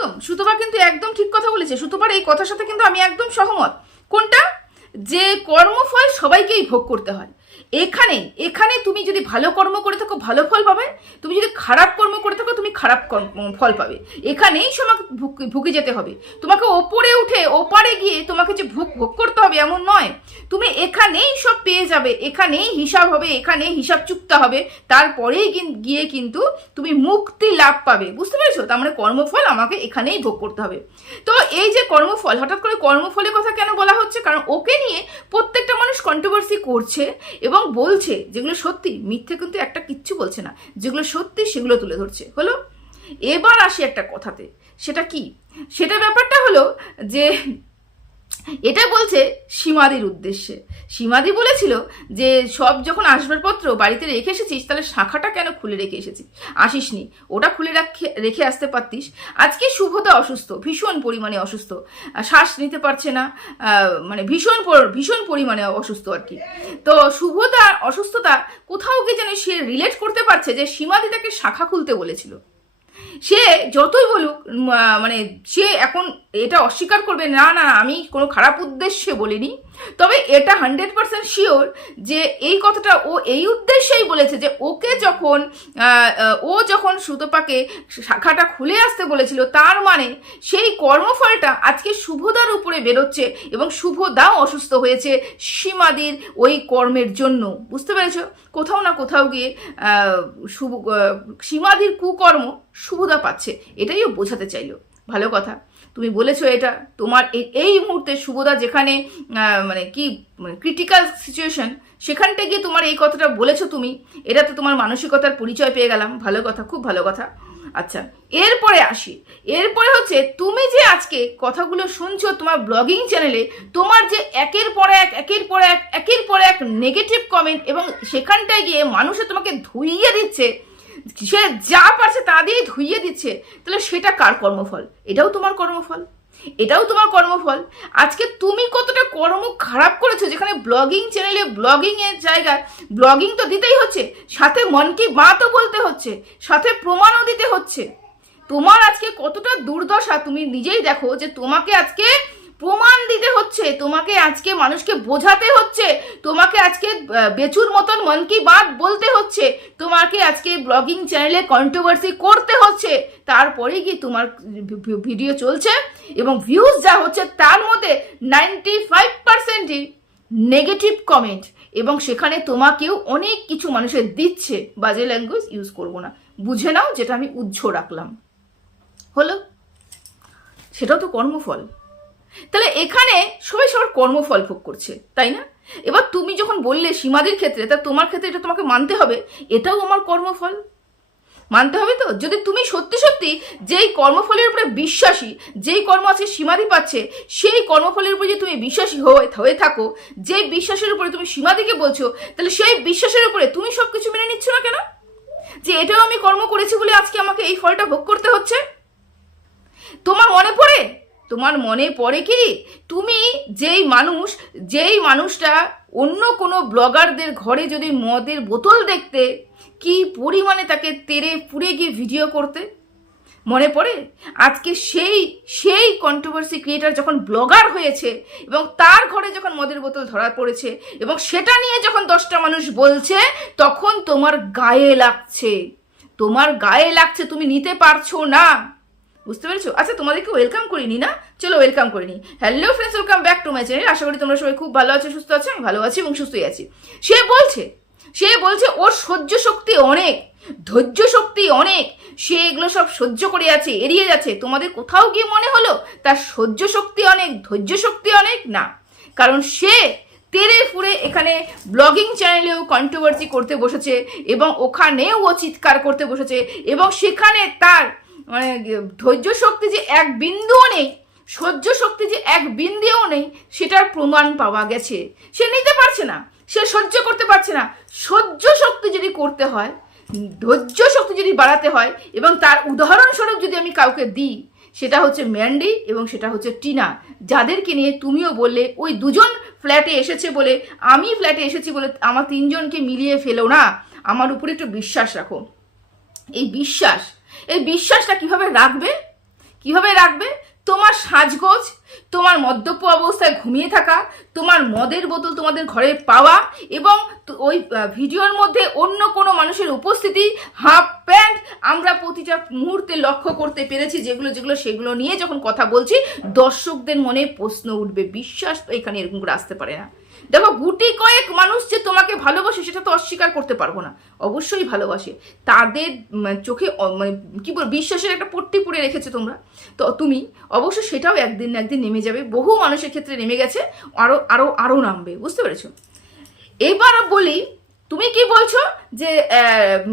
একদম সুতপা কিন্তু একদম ঠিক কথা বলেছে। সুতপার এই কথার সাথে কিন্তু আমি একদম সহমত। কোনটা? যে কর্মফল সবাইকেই ভোগ করতে হয়। এখানে এখানে তুমি যদি ভালো কর্ম করে থাকো, ভালো ফল পাবে। তুমি যদি খারাপ কর্ম করে থাকো, তুমি খারাপ ফল পাবে। এখানেই তোমাকে ভুগ- যেতে হবে। তোমাকে ওপরে উঠে, ওপারে গিয়ে তোমাকে যে ভোগ ভোগ করতে হবে এমন নয়। তুমি এখানেই সব পেয়ে যাবে, এখানেই হিসাব হবে এখানে হিসাব চুক্তা হবে। তারপরেই গিয়ে কিন্তু তুমি মুক্তি লাভ পাবে। বুঝতে পেরেছ? তার মানে কর্মফল আমাকে এখানেই ভোগ করতে হবে। তো এই যে কর্মফল, হঠাৎ করে কর্মফলের কথা কেন বলা হচ্ছে? কারণ ওকে নিয়ে কন্ট্রোভার্সি করছে এবং বলছে যেগুলো সত্যি, মিথ্যে কিন্তু একটা কিচ্ছু বলছে না। যেগুলো সত্যি, সেগুলো তুলে ধরছে। হলো? এবার আসি একটা কথাতে। সেটা কি? সেটা ব্যাপারটা হলো যে এটা বলছে সীমাদির উদ্দেশ্যে। সীমাদি বলেছিল যে, সব যখন আসবাবপত্র বাড়িতে রেখে এসেছিস, তাহলে শাখাটা কেন খুলে রেখে এসেছিস? আসিসনি, ওটা খুলে রাখে, রেখে আসতে পারতিস। আজকে শুভতা অসুস্থ, ভীষণ পরিমাণে অসুস্থ। শ্বাস নিতে পারছে না মানে ভীষণ ভীষণ পরিমাণে অসুস্থ আর কি। তো শুভতার অসুস্থতা কোথাও গিয়ে যেন সে রিলেট করতে পারছে যে, সীমাদি তাকে শাখা খুলতে বলেছিল। সে যতই বলুক মানে সে এখন এটা অস্বীকার করবে না না, আমি কোনো খারাপ উদ্দেশ্যে বলিনি। তবে এটা হান্ড্রেড পার্সেন্ট শিওর যে এই কথাটা ও এই উদ্দেশ্যেই বলেছে যে ওকে যখন ও যখন সুতপাকে শাখাটা খুলে আসতে বলেছিল, তার মানে সেই কর্মফলটা আজকে শুভদার উপরে বেরোচ্ছে এবং শুভদাও অসুস্থ হয়েছে সীমাদির ওই কর্মের জন্য। বুঝতে পেরেছ? কোথাও না কোথাও গিয়ে শুভ সীমাদির কুকর্ম শুভদা পাচ্ছে। এটাই ও বোঝাতে চাইলো। ভালো কথা। তুমি বলেছ এটা। তোমার এই- মুহূর্তে শুভদা যেখানে মানে কি ক্রিটিক্যাল সিচুয়েশন সেখানটা গিয়ে তোমার এই কথাটা বলেছ তুমি। এটা তো তোমার মানসিকতার পরিচয় পেয়ে গেলাম। ভালো কথা, খুব ভালো কথা। আচ্ছা এরপরে আসি। এরপরে হচ্ছে, তুমি যে আজকে কথাগুলো শুনছো তোমার ব্লগিং চ্যানেলে তোমার যে একের পর এক, একের পর এক, একের পর এক নেগেটিভ কমেন্ট এবং সেখানটায় গিয়ে মানুষে তোমাকে ধুইয়ে দিচ্ছে সে যা পারছে তা দিয়েই ধুইয়ে দিচ্ছে। তাহলে সেটা কার কর্মফল? এটাও তোমার কর্মফল। এটাও তোমার কর্মফল। আজকে তুমি কতটা কর্ম খারাপ করেছ যেখানে ব্লগিং চ্যানেলে, ব্লগিং এর জায়গায় ব্লগিং তো দিতেই হচ্ছে, সাথে মন কি বলতে হচ্ছে, সাথে প্রমাণও দিতে হচ্ছে। তোমার আজকে কতটা দুর্দশা তুমি নিজেই দেখো যে তোমাকে আজকে প্রমাণ দিতে হচ্ছে, তোমাকে আজকে মানুষকে বোঝাতে হচ্ছে, তোমাকে আজকে বেচুর মতন মন কি বাত বলতে হচ্ছে, তোমাকে আজকে ব্লগিং চ্যানেলে কন্ট্রোভার্সি করতে হচ্ছে, তারপরে কি তোমার ভিডিও চলছে এবং ভিউজ যা হচ্ছে তার মধ্যে নাইনটি ফাইভ পার্সেন্টই নেগেটিভ কমেন্ট এবং সেখানে তোমাকেও অনেক কিছু মানুষের দিচ্ছে, বাজে ল্যাঙ্গুয়েজ ইউজ করব না। বুঝে নাও যেটা আমি উজ্জ রাখলাম। হলো? সেটাও তো কর্মফল। তাহলে এখানে সবাই সবার কর্মফল ভোগ করছে, তাই না? এবার তুমি যখন বললে সীমাদির ক্ষেত্রে, তা তোমার ক্ষেত্রে এটা তোমাকে মানতে হবে, এটাও আমার কর্মফল। মানতে হবে তো? যদি তুমি সত্যি সত্যি যেই কর্মফলের উপরে বিশ্বাসী, যেই কর্ম আজকে সীমাদি পাচ্ছে, সেই কর্মফলের উপরে যদি তুমি বিশ্বাসী হয়ে হয়ে থাকো, যেই বিশ্বাসের উপরে তুমি সীমাদিকে বলছো, তাহলে সেই বিশ্বাসের উপরে তুমি সব কিছু মেনে নিচ্ছ না কেন? যে এটাও আমি কর্ম করেছি বলে আজকে আমাকে এই ফলটা ভোগ করতে হচ্ছে? তোমার মনে পড়ে? তোমার মনে পড়ে কি? তুমি যেই মানুষ, যেই মানুষটা অন্য কোনো ব্লগারদের ঘরে যদি মদের বোতল দেখতে, কি পরিমাণে তাকে তেরে পুড়ে গিয়ে ভিডিও করতে? মনে পড়ে? আজকে সেই সেই কন্ট্রোভার্সি ক্রিয়েটার যখন ব্লগার হয়েছে এবং তার ঘরে যখন মদের বোতল ধরা পড়েছে এবং সেটা নিয়ে যখন দশটা মানুষ বলছে, তখন তোমার গায়ে লাগছে। তোমার গায়ে লাগছে, তুমি নিতে পারছ না। বুঝতে পেরেছ? আচ্ছা তোমাদেরকে ওয়েলকাম করিনি না? চলো ওয়েলকাম করিনি। Hello friends welcome back to my channel আশা করি তোমরা সবাই খুব ভালো আছো, সুস্থ আছো, আমি ভালো আছি এবং সুস্থই আছি। সে বলছে সে বলছে, ওর সহ্য শক্তি অনেক, ধৈর্য শক্তি অনেক। সে এগুলো সব সহ্য করে আছে এড়িয়ে যাচ্ছে। তোমাদের কোথাও গিয়ে মনে হলো, তার সহ্য শক্তি অনেক, ধৈর্য শক্তি অনেক? না। কারণ সে তেরে ফুরে এখানে ব্লগিং চ্যানেলেও কন্ট্রোভার্সি করতে বসেছে এবং ওখানেও ও চিৎকার করতে বসেছে এবং সেখানে তার মানে ধৈর্য শক্তি যে এক বিন্দুও নেই, সহ্য শক্তি যে এক বিন্দুও নেই, সেটার প্রমাণ পাওয়া গেছে। সে নিতে পারছে না, সে সহ্য করতে পারছে না। সহ্য শক্তি যদি করতে হয়, ধৈর্য শক্তি যদি বাড়াতে হয়, এবং তার উদাহরণস্বরূপ যদি আমি কাউকে দিই, সেটা হচ্ছে ম্যান্ডি এবং সেটা হচ্ছে টিনা, যাদেরকে নিয়ে তুমিও বললে, ওই দুজন ফ্ল্যাটে এসেছে বলে, আমি ফ্ল্যাটে এসেছি বলে আমার তিনজনকে মিলিয়ে ফেলো না। আমার উপরে একটু বিশ্বাস রাখো। এই বিশ্বাস এই বিশ্বাসটা কীভাবে রাখবে? কীভাবে রাখবে? তোমার সাজগোজ, তোমার মদ্যপ অবস্থায় ঘুমিয়ে থাকা, তোমার মদের বোতল তোমাদের ঘরে পাওয়া এবং ওই ভিডিওর মধ্যে অন্য কোনো মানুষের উপস্থিতি, হাফ প্যান্ট, আমরা প্রতিটা মুহূর্তে লক্ষ্য করতে পেরেছি যেগুলো যেগুলো, সেগুলো নিয়ে যখন কথা বলছি, দর্শকদের মনে প্রশ্ন উঠবে। বিশ্বাস এখানে এরকম করে আসতে পারে না। দেখো, গুটি কয়েক মানুষ যে তোমাকে ভালোবাসে, সেটা তো অস্বীকার করতে পারব না। অবশ্যই ভালোবাসে। তাদের চোখে মানে কি বল বিশ্বাসের একটা পট্টি পুড়ে রেখেছো তোমরা। তো তুমি, অবশ্য সেটাও একদিন না একদিন নেমে যাবে। বহু মানুষের ক্ষেত্রে নেমে গেছে আরও আরও আরও নামবে। বুঝতে পেরেছ? এবার বলি, তুমি কি বলছো যে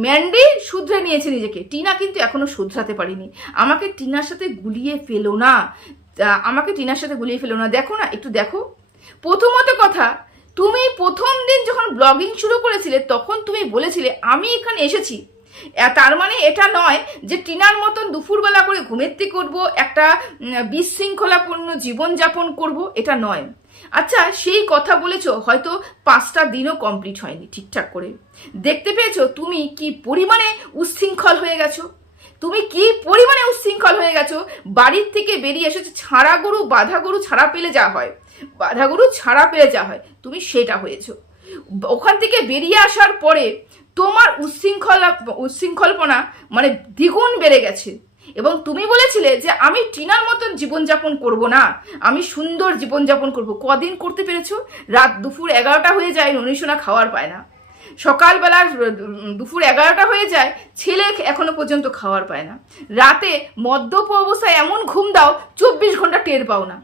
ম্যান্ডি শুধরে নিয়েছে নিজেকে? টিনা কিন্তু এখনও শুধরাতে পারিনি। আমাকে টিনার সাথে গুলিয়ে ফেলো না। আমাকে টিনার সাথে গুলিয়ে ফেলো না। দেখো না, একটু দেখো। প্রথমত কথা তুমি প্রথম দিন যখন ব্লগিং শুরু করেছিলে, তখন তুমি বলেছিলে, আমি এখানে এসেছি। তার মানে এটা নয় যে টিনার মতন দুপুরবেলা করে ঘুমের থেকে উঠবো, একটা বিশৃঙ্খলাপূর্ণ জীবনযাপন করব, এটা নয়। আচ্ছা সেই কথা বলেছ, হয়তো পাঁচটা দিনও কমপ্লিট হয়নি ঠিকঠাক করে। দেখতে পেয়েছ তুমি কি পরিমাণে উচ্ছৃঙ্খল হয়ে গেছো? তুমি কি পরিমাণে উচ্ছৃঙ্খল হয়ে গেছো? বাড়ির থেকে বেরিয়ে এসেছ, ছাড়া গরু, বাধা গরু ছাড়া পেলে যা হয়। বাধা গরু ছাড়া পেলে যা হয়, তুমি সেটা হয়েছো। ওখান থেকে বেরিয়ে আসার পরে তোমার উচ্ছৃঙ্খলা, উচ্ছৃঙ্খলপনা মানে দ্বিগুণ বেড়ে গেছে। এবং তুমি বলেছিলে যে আমি টিনার মতন জীবনযাপন করব না। আমি সুন্দর জীবনযাপন করব। কদিন করতে পেরেছ? রাত দুপুর এগারোটা হয়ে যায় ননিশোনা খাওয়ার পায় না। সকালবেলা দুপুর এগারোটা হয়ে যায়, ছেলে এখনও পর্যন্ত খাওয়ার পায় না। রাতে মদ্যপ অবস্থায় এমন ঘুম দাও, চব্বিশ ঘণ্টা টের পাও না।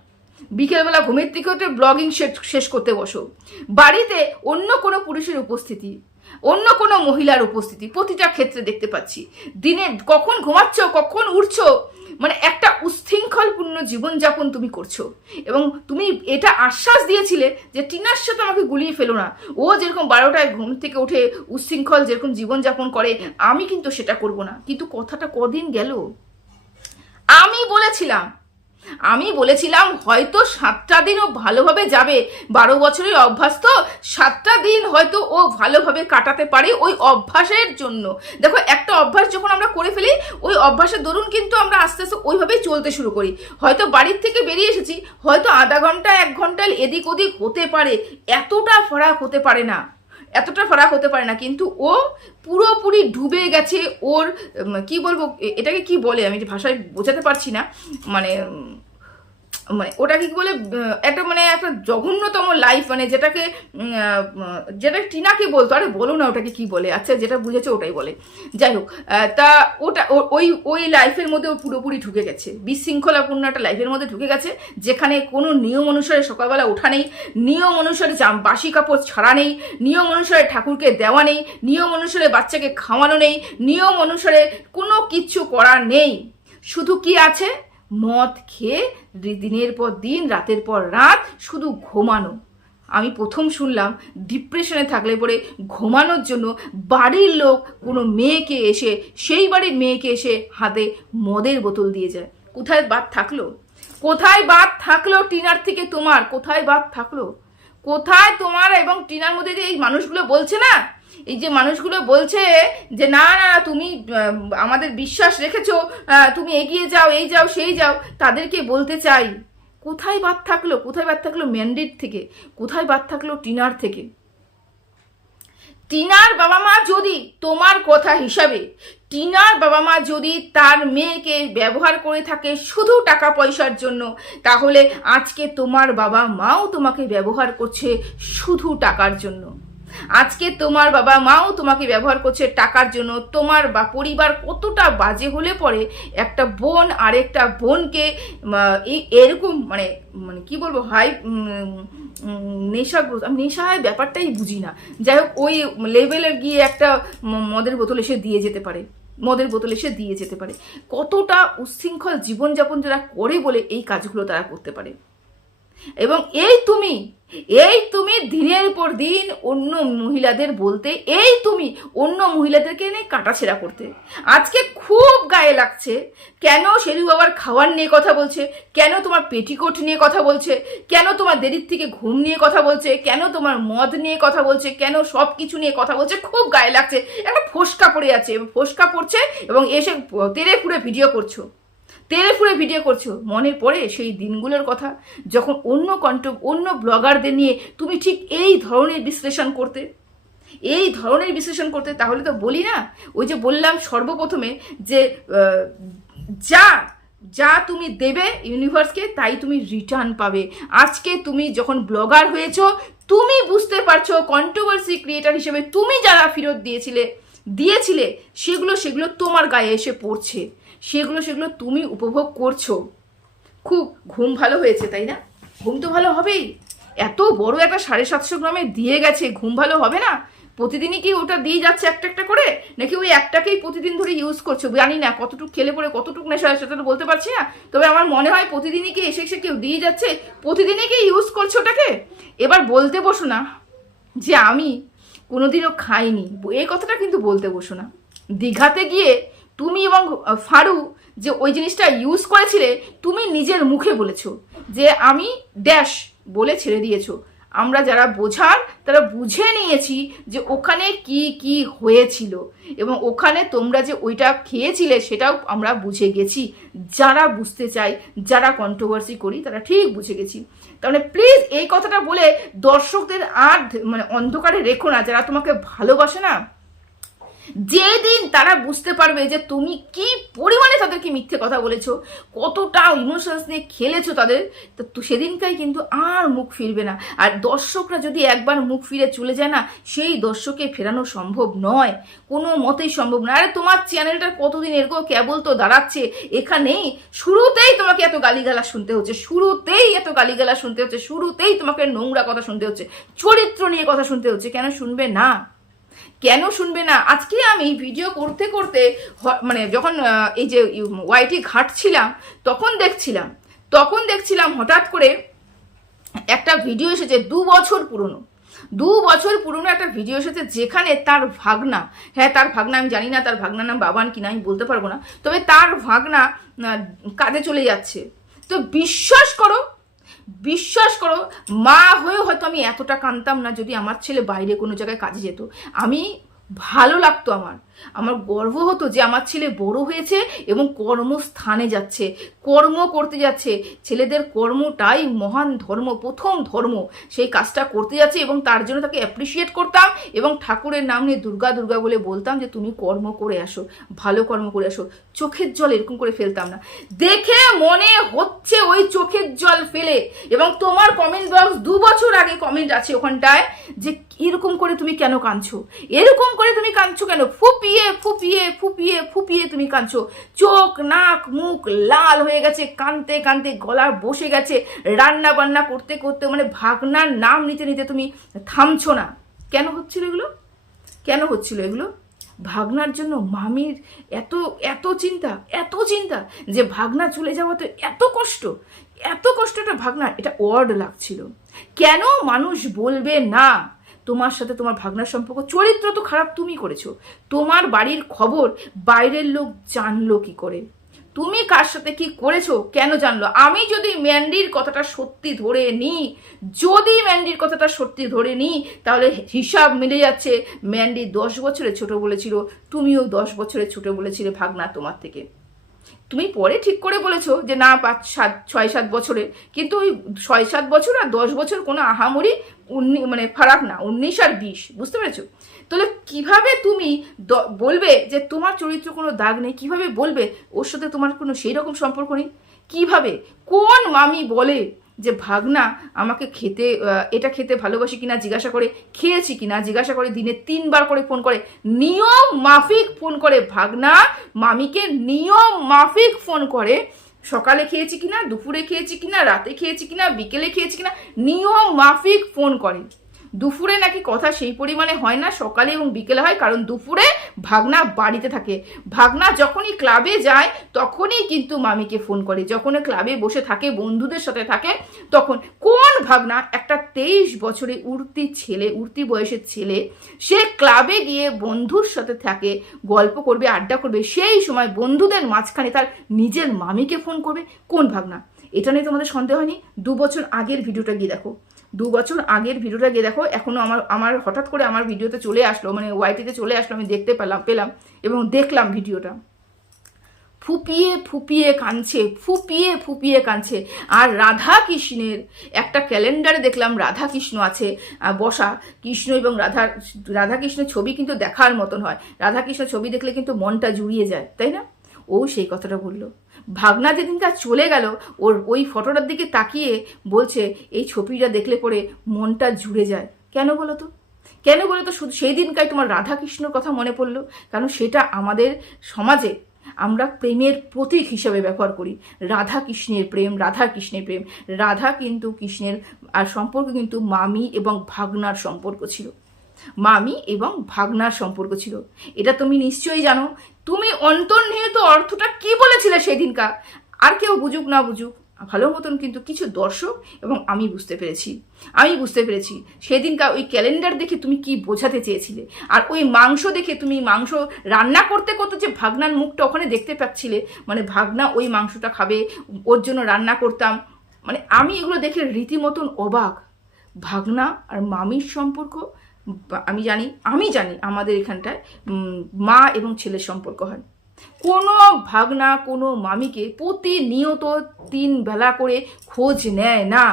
বিকেলবেলা ঘুমের থেকে উঠে ব্লগিং শেষ করতে বসো। বাড়িতে অন্য কোনো পুরুষের উপস্থিতি, অন্য কোনো মহিলার উপস্থিতি, প্রতিটা ক্ষেত্রে দেখতে পাচ্ছি। দিনে কখন ঘুমাচ্ছ, কখন উঠছো মানে একটা উচ্ছৃঙ্খলপূর্ণ জীবনযাপন তুমি করছ। এবং তুমি এটা আশ্বাস দিয়েছিলে যে টিনার সাথে আমাকে গুলিয়ে ফেলো না। ও যেরকম বারোটায় ঘুম থেকে উঠে উচ্ছৃঙ্খল যেরকম জীবনযাপন করে, আমি কিন্তু সেটা করব না। কিন্তু কথাটা কদিন গেল? আমি বলেছিলাম আমি বলেছিলাম, হয়তো সাতটা দিন ও ভালোভাবে যাবে। বারো বছরের অভ্যাস তো, সাতটা দিন হয়তো ও ভালোভাবে কাটাতে পারে ওই অভ্যাসের জন্য। দেখো, একটা অভ্যাস যখন আমরা করে ফেলি, ওই অভ্যাসের দরুন কিন্তু আমরা আস্তে আস্তে ওইভাবেই চলতে শুরু করি। হয়তো বাড়ির থেকে বেরিয়ে এসেছি, হয়তো আধা ঘণ্টা, এক ঘণ্টা এদিক ওদিক হতে পারে। এতটা ফারাক হতে পারে না। এতটা ফারাক হতে পারে না, কিন্তু ও পুরোপুরি ডুবে গেছে ওর কি বলব এটাকে কি বলে আমি ভাষায় বোঝাতে পারছি না মানে মানে ওটাকে কি বলে একটা মানে একটা জঘন্যতম লাইফ মানে যেটাকে যেটা টিনাকে বলতো, আরে বলো না ওটাকে কি বলে আচ্ছা যেটা বুঝেছে ওটাই বলে। যাই হোক তা ওটা ওই ওই লাইফের মধ্যে ও পুরোপুরি ঢুকে গেছে। বিশৃঙ্খলাপূর্ণ একটা লাইফের মধ্যে ঢুকে গেছে, যেখানে কোনো নিয়ম অনুসারে সকালবেলা ওঠা নেই, নিয়ম অনুসারে জাম, বাসি কাপড় ছাড়া নেই, নিয়ম অনুসারে ঠাকুরকে দেওয়া নেই, নিয়ম অনুসারে বাচ্চাকে খাওয়ানো নেই, নিয়ম অনুসারে কোনো কিচ্ছু করা নেই। শুধু কি আছে? মদ খেয়ে দিনের পর দিন, রাতের পর রাত শুধু ঘুমানো। আমি প্রথম শুনলাম ডিপ্রেশনে থাকলে পরে ঘুমানোর জন্য বাড়ির লোক কোনো মেয়েকে এসে, সেই বাড়ির মেয়েকে এসে হাতে মদের বোতল দিয়ে যায়। কোথায় বাদ থাকল? কোথায় বাদ থাকল টিনার থেকে তোমার? কোথায় বাদ থাকল? কোথায় তোমার এবং টিনার মধ্যে যে এই মানুষগুলো বলছে না? এই যে মানুষগুলো বলছে যে, না না তুমি আমাদের বিশ্বাস রেখেছো তুমি এগিয়ে যাও, এই যাও, সেই যাও। তাদেরকে বলতে চাই, কোথায় বাদ থাকল? কোথায় বাদ থাকল ম্যান্ডেট থেকে? কোথায় বাদ থাকল টিনার থেকে? টিনার বাবা মা যদি তোমার কথা হিসাবে টিনার বাবা মা যদি তার মেয়েকে ব্যবহার করে থাকে শুধু টাকা পয়সার জন্য, তাহলে আজকে তোমার বাবা মাও তোমাকে ব্যবহার করছে শুধু টাকার জন্য। আজকে তোমার বাবা মাও তোমাকে ব্যবহার করছে টাকার জন্য। তোমার বা পরিবার কতটা বাজে হলে পরে একটা বোন আরেকটা বোনকে এরকম মানে মানে কি বলব, হাই নেশাগ্রস্ত আমি নেশায় ব্যাপারটাই বুঝি না। যাই হোক, ওই লেভেলে গিয়ে একটা মদের বোতল এসে দিয়ে যেতে পারে। মদের বোতল এসে দিয়ে যেতে পারে। কতটা উচ্ছৃঙ্খল জীবনযাপন যারা করে বলে এই কাজগুলো তারা করতে পারে। এবং এই তুমি এই তুমি দিনের পর দিন অন্য মহিলাদের বলতে, এই তুমি অন্য মহিলাদেরকে নিয়ে কাটাছেড়া করতে। আজকে খুব গায়ে লাগছে। কেন শেরু বাবার খাওয়ার নিয়ে কথা বলছে? কেন তোমার পেটিকোট নিয়ে কথা বলছে? কেন তোমার দেরির থেকে ঘুম নিয়ে কথা বলছে? কেন তোমার মদ নিয়ে কথা বলছে? কেন সব কিছু নিয়ে কথা বলছে? খুব গায়ে লাগছে। একটা ফোসকা পড়ে আছে, ফোসকা পড়ছে এবং এসে তেরে ফুড়ে ভিডিও করছ। তেলে ফুড়ে ভিডিও করছ, মনে পড়ে সেই দিনগুলোর কথা? যখন অন্য কন্ট অন্য ব্লগারদের নিয়ে তুমি ঠিক এই ধরনের বিশ্লেষণ করতে, এই ধরনের বিশ্লেষণ করতে, তাহলে তো বলি না? ওই যে বললাম সর্বপ্রথমে যে যা যা তুমি দেবে ইউনিভার্সকে তাই তুমি রিটার্ন পাবে। আজকে তুমি যখন ব্লগার হয়েছো, তুমি বুঝতে পারছ কন্ট্রোভার্সি ক্রিয়েটার হিসেবে তুমি যারা ফেরত দিয়েছিলে দিয়েছিলে, সেগুলো সেগুলো তোমার গায়ে এসে পড়ছে। সেগুলো সেগুলো তুমি উপভোগ করছ। খুব ঘুম ভালো হয়েছে, তাই না? ঘুম তো ভালো হবেই। এত বড় একটা সাড়ে সাতশো গ্রামে দিয়ে গেছে, ঘুম ভালো হবে না? প্রতিদিনই কি ওটা দিয়ে যাচ্ছে একটা একটা করে? নাকি ওই একটাকেই প্রতিদিন ধরে ইউজ করছ? জানি না, কতটুকু খেলে পরে কতটুকু নেশা হয় সেটা তো বলতে পারছি না। তবে আমার মনে হয় প্রতিদিনই কি এসে এসে কেউ দিয়ে যাচ্ছে? প্রতিদিনই কি ইউজ করছ ওটাকে? এবার বলতে বসো না যে আমি কোনোদিনও খাইনি। এই কথাটা কিন্তু বলতে বসো না। দীঘাতে গিয়ে তুমি এবং ফারু যে ওই জিনিসটা ইউজ করেছিলে, তুমি নিজের মুখে বলেছ যে আমি ড্যাশ বলে ছেড়ে দিয়েছ। আমরা যারা বোঝার, তারা বুঝে নিয়েছি যে ওখানে কি কি হয়েছিল এবং ওখানে তোমরা যে ওইটা খেয়েছিলে সেটাও আমরা বুঝে গেছি। যারা বুঝতে চাই, যারা কন্ট্রোভার্সি করি, তারা ঠিক বুঝে গেছি। তার মানে প্লিজ এই কথাটা বলে দর্শকদের আর মানে অন্ধকারে রেখো না, যারা তোমাকে ভালোবাসে না। যেদিন তারা বুঝতে পারবে যে তুমি কি পরিমাণে তাদেরকে মিথ্যে কথা বলেছ, কতটা ইমোশনস নিয়ে খেলেছো তাদের, তো সেদিনকাই কিন্তু আর মুখ ফিরবে না। আর দর্শকরা যদি একবার মুখ ফিরে চলে যায় না, সেই দর্শকে ফেরানো সম্ভব নয়। কোনো মতেই সম্ভব নয় আরে তোমার চ্যানেলটা কতদিন এরকম কেবল তো দাঁড়াচ্ছে, এখানেই শুরুতেই তোমাকে এত গালিগালা শুনতে হচ্ছে, শুরুতেই এত গালিগালা শুনতে হচ্ছে, শুরুতেই তোমাকে নোংরা কথা শুনতে হচ্ছে, চরিত্র নিয়ে কথা শুনতে হচ্ছে, কেন শুনবে না? কেন শুনবে না? আজকে আমি ভিডিও করতে করতে মানে যখন এই যে ওয়াইটি ঘাটছিলাম, তখন দেখছিলাম তখন দেখছিলাম হঠাৎ করে একটা ভিডিও এসেছে দু বছর পুরনো। দু বছর পুরনো একটা ভিডিও এসেছে যেখানে তার ভাগনা হ্যাঁ তার ভাগনা, আমি জানি না তার ভাগনার নাম বাবান কিনা, আমি বলতে পারব না, তবে তার ভাগনা কাজে চলে যাচ্ছে। তো বিশ্বাস করো বিশ্বাস করো, মা হয়েও হয়তো আমি এতটা কানতাম না যদি আমার ছেলে বাইরে কোনো জায়গায় কাজে যেত। আমি ভালো লাগতো আমার। আমার গর্ব হতো যে আমার ছেলে বড় হয়েছে এবং কর্মস্থানে যাচ্ছে, কর্ম করতে যাচ্ছে। ছেলেদের কর্মটাই মহান ধর্ম, প্রথম ধর্ম। সেই কাজটা করতে যাচ্ছে এবং তার জন্য তাকে অ্যাপ্রিসিয়েট করতাম এবং ঠাকুরের নাম নিয়ে দুর্গা দুর্গা বলে বলতাম যে, তুমি কর্ম করে আসো, ভালো কর্ম করে আসো। চোখের জল এরকম করে ফেলতাম না। দেখে মনে হচ্ছে ওই চোখের জল ফেলে এবং তোমার কমেন্ট বক্স দু বছর আগে কমেন্ট আছে ওখানটায় যে, এরকম করে তুমি কেন কাঁদছো? এরকম করে তুমি কাঁদছো কেন? ফুপিয়ে ফুপিয়ে ফুপিয়ে ফুপিয়ে তুমি কাঁদছো। চোখ, নাক, মুখ লাল হয়ে গেছে, কানতে কানতে গলা বসে গেছে। রান্না বান্না করতে করতে মানে ভাগনার নাম নিতে নিতে তুমি থামছো না। কেন হচ্ছিল এগুলো? কেন হচ্ছিল এগুলো? ভাগনার জন্য মামির এত এত চিন্তা এত চিন্তা যে ভাগনা চলে যাওয়া তো এত কষ্ট। এত কষ্টটা ভাগনার, এটা ওয়ার্ড লাগছিল। কেন মানুষ বলবে না? তোমার সাথে তোমার ভাগনার সম্পর্ক, চরিত্র তো খারাপ তুমি করেছ। তোমার বাড়ির খবর বাইরের লোক জানলো কি করে? তুমি কার সাথে কি করেছ? কেন জানলো? আমি যদি ম্যান্ডির কথাটা সত্যি ধরে নিই, যদি ম্যান্ডির কথাটা সত্যি ধরে নিই, তাহলে হিসাব মিলে যাচ্ছে। ম্যান্ডি দশ বছরে ছোট বলেছিল, তুমিও দশ বছরে ছোট বলেছিলে ভাগনা তোমার থেকে। তুমি পরে ঠিক করে বলেছ যে না, পাঁচ, সাত, ছয়, সাত বছরে। কিন্তু ওই ছয়, সাত বছর আর দশ বছর কোনো আহামরি উন্নি মানে ফারাক না, উনিশ আর বিশ, বুঝতে পেরেছ? তাহলে কীভাবে তুমি বলবে যে তোমার চরিত্র কোনো দাগ নেই? কীভাবে বলবে ওর সাথে তোমার কোনো সেই রকম সম্পর্ক নেই? কীভাবে? কোন মামি বলে যে ভাগনা আমাকে খেতে এটা খেতে ভালোবাসি কিনা জিজ্ঞাসা করে, খেয়েছি কিনা? জিজ্ঞাসা করে দিনে তিনবার করে ফোন করে। নিয়ম মাফিক ফোন করে। ভাগনা মামিকে নিয়ম মাফিক ফোন করে। সকালে খেয়েছি কিনা? দুপুরে খেয়েছি কিনা? রাতে খেয়েছি কিনা? বিকেলে খেয়েছি কিনা? নিয়ম মাফিক ফোন করে। দুপুরে নাকি কথা সেই পরিমাণে হয় না, সকালে এবং বিকেলে হয়, কারণ দুপুরে ভাগনা বাড়িতে থাকে। ভাগনা যখনই ক্লাবে যায়, তখনই কিন্তু মামিকে ফোন করে। যখন ক্লাবে বসে থাকে, বন্ধুদের সাথে থাকে, তখন কোন ভাগনা একটা তেইশ বছরে উর্তি ছেলে, উর্তি বয়সের ছেলে, সে ক্লাবে গিয়ে বন্ধুর সাথে থাকে, গল্প করবে, আড্ডা করবে, সেই সময় বন্ধুদের মাঝখানে তার নিজের মামিকে ফোন করবে। কোন ভাগনা? এটা নিয়ে তোমাদের সন্দেহ হয়নি? দু বছর আগের ভিডিওটা গিয়ে দেখো। দু বছর আগের ভিডিওটা গিয়ে দেখো, এখনও আমার আমার হঠাৎ করে আমার ভিডিওতে চলে আসলো মানে ওয়াইটিতে চলে আসলো, আমি দেখতে পেলাম পেলাম এবং দেখলাম ভিডিওটা। ফুপিয়ে ফুপিয়ে কাঁদছে, ফুপিয়ে ফুপিয়ে কাঁদছে। আর রাধা কৃষ্ণের একটা ক্যালেন্ডারে দেখলাম রাধা কৃষ্ণ আছে বসা। কৃষ্ণ এবং রাধা রাধা কৃষ্ণের ছবি কিন্তু দেখার মতন হয়। রাধা কৃষ্ণ ছবি দেখলে কিন্তু মনটা জুড়িয়ে যায়, তাই না? ও সেই কথাটা বলল। ভাগনা যেদিনকার চলে গেল, ওর ওই ফটোটার দিকে তাকিয়ে বলছে, এই ছবিটা দেখলে পরে মনটা জুড়ে যায়। কেন বলো তো? কেন বলো তো? শুধু সেই দিনকার তোমার রাধা কৃষ্ণর কথা মনে পড়ল, কারণ সেটা আমাদের সমাজে আমরা প্রেমের প্রতীক হিসাবে ব্যবহার করি। রাধা কৃষ্ণের প্রেম রাধা কৃষ্ণের প্রেম। রাধা কিন্তু কৃষ্ণের আর সম্পর্ক কিন্তু মামি এবং ভাগনার সম্পর্ক ছিল। মামি এবং ভাগনার সম্পর্ক ছিল। এটা তুমি নিশ্চয়ই জানো। তুমি অন্তর্নিহিত অর্থটা কি বলেছিলে সেদিনকার? আর কেউ বুঝুক না বুঝুক, ভালো মতন কিন্তু কিছু দর্শক এবং আমি বুঝতে পেরেছি। আমি বুঝতে পেরেছি, সেদিনকার ওই ক্যালেন্ডার দেখে তুমি কি বোঝাতে চেয়েছিলে। আর ওই মাংস দেখে তুমি মাংস রান্না করতে করতে যে ভাগনার মুখটা ওখানে দেখতে পাচ্ছিলে মানে ভাগনা ওই মাংসটা খাবে, ওর জন্য রান্না করতাম। মানে আমি এগুলো দেখে রীতিমতন অবাক। ভাগনা আর মামির সম্পর্ক আমি জানি আমি জানি আমাদের এখানটায় মা এবং ছেলের সম্পর্ক হয়। কোনো ভাগনা, কোনো মামিকে প্রতিনিয়ত তিন বেলা করে খোঁজ নেয় না।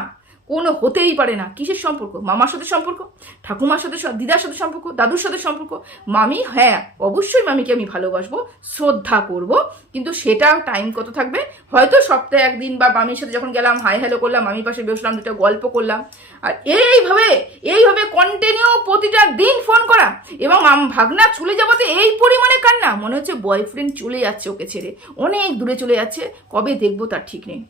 কোনো হতেই পারে না। কিসের সম্পর্ক? মামার সাথে সম্পর্ক? ঠাকুমার সাথে দিদার সাথে সম্পর্ক? দাদুর সাথে সম্পর্ক? মামি হ্যাঁ অবশ্যই মামিকে আমি ভালোবাসবো, শ্রদ্ধা করব, কিন্তু সেটা টাইম কত থাকবে? হয়তো সপ্তাহে একদিন বা মামির সাথে যখন গেলাম হাই হ্যালো করলাম, মামির পাশে বসলাম, দুটো গল্প করলাম। আর এইভাবে এইভাবে কন্টিনিউ দিন ফোন করা। এবং আম- ভাগনা চলে যাব তো এই পরিমাণে কান্না। মনে হচ্ছে বয়ফ্রেন্ড চলে যাচ্ছে ওকে ছেড়ে। অনেক দূরে চলে যাচ্ছে। কবে দেখব তার ঠিক নেই।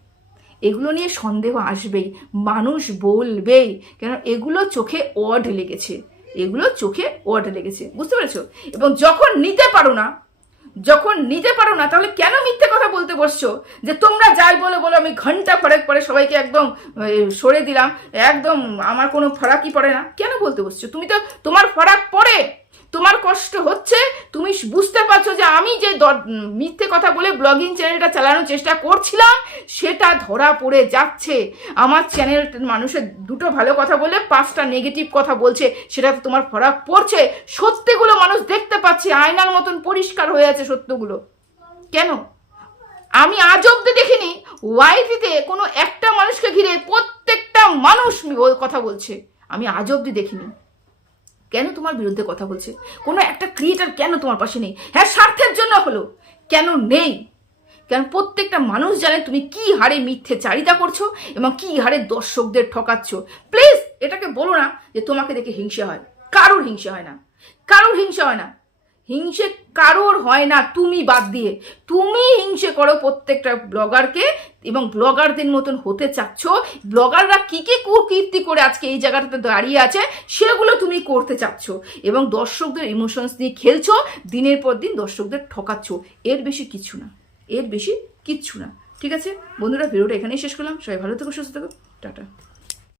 এগুলো নিয়ে সন্দেহ আসবেই। মানুষ বলবেই। কেন? এগুলো চোখে অড লেগেছে। এগুলো চোখে অড লেগেছে। বুঝতে পেরেছ? এবং যখন নিতে পারো না যখন নিজে পারো না, তাহলে কেন মিথ্যে কথা বলতে বসছো? যে তোমরা যাই বলে বলো, আমি ঘণ্টা ফরাক পরে সবাইকে একদম সরে দিলাম। একদম আমার কোনো ফরাকই পড়ে না। কেন বলতে বসছো? তুমি তো তোমার ফরাক পড়ে তোমার কষ্ট হচ্ছে, তুমি বুঝতে পারছ যে আমি যে মিথ্যে কথা বলে ব্লগিং চ্যানেলটা চালানোর চেষ্টা করছিলাম, সেটা ধরা পড়ে যাচ্ছে। আমার চ্যানেল মানুষের দুটো ভালো কথা বলে, পাঁচটা নেগেটিভ কথা বলছে, সেটা তো তোমার ফরাক পড়ছে। সত্যিগুলো মানুষ দেখতে পাচ্ছে, আয়নার মতন পরিষ্কার হয়ে আছে সত্যগুলো। কেন? আমি আজ অব্দি দেখিনি ওয়াইটিতে কোনো একটা মানুষকে ঘিরে প্রত্যেকটা মানুষ কথা বলছে। আমি আজ অব্দি দেখিনি। কেন তোমার বিরুদ্ধে কথা বলছে? কোনো একটা ক্রিয়েটার কেন তোমার পাশে নেই? হ্যাঁ স্বার্থের জন্য হলো। কেন নেই? কেন প্রত্যেকটা মানুষ জানে তুমি কি হারে মিথ্যে চারিতা করছ এবং কি হারে দর্শকদের ঠকাচ্ছ? প্লিজ এটাকে বলো না যে তোমাকে দেখে হিংসা হয়। কারোর হিংসা হয় না। কারোর হিংসা হয় না। হিংসে কারোর হয় না, তুমি বাদ দিয়ে। তুমি হিংসে করো প্রত্যেকটা ব্লগারকে এবং ব্লগারদের মতন হতে চাচ্ছ। ব্লগাররা কি কি কুকীর্তি করে আজকে এই জায়গাটাতে দাঁড়িয়ে আছে, সেগুলো তুমি করতে চাচ্ছ এবং দর্শকদের ইমোশনস নিয়ে খেলছো, দিনের পর দিন দর্শকদের ঠকাচ্ছ। এর বেশি কিছু না। এর বেশি কিচ্ছু না। ঠিক আছে? বন্ধুরা, ভিডিওটা এখানেই শেষ করলাম। সবাই ভালো থেকো, সুস্থ থেকো। টাটা।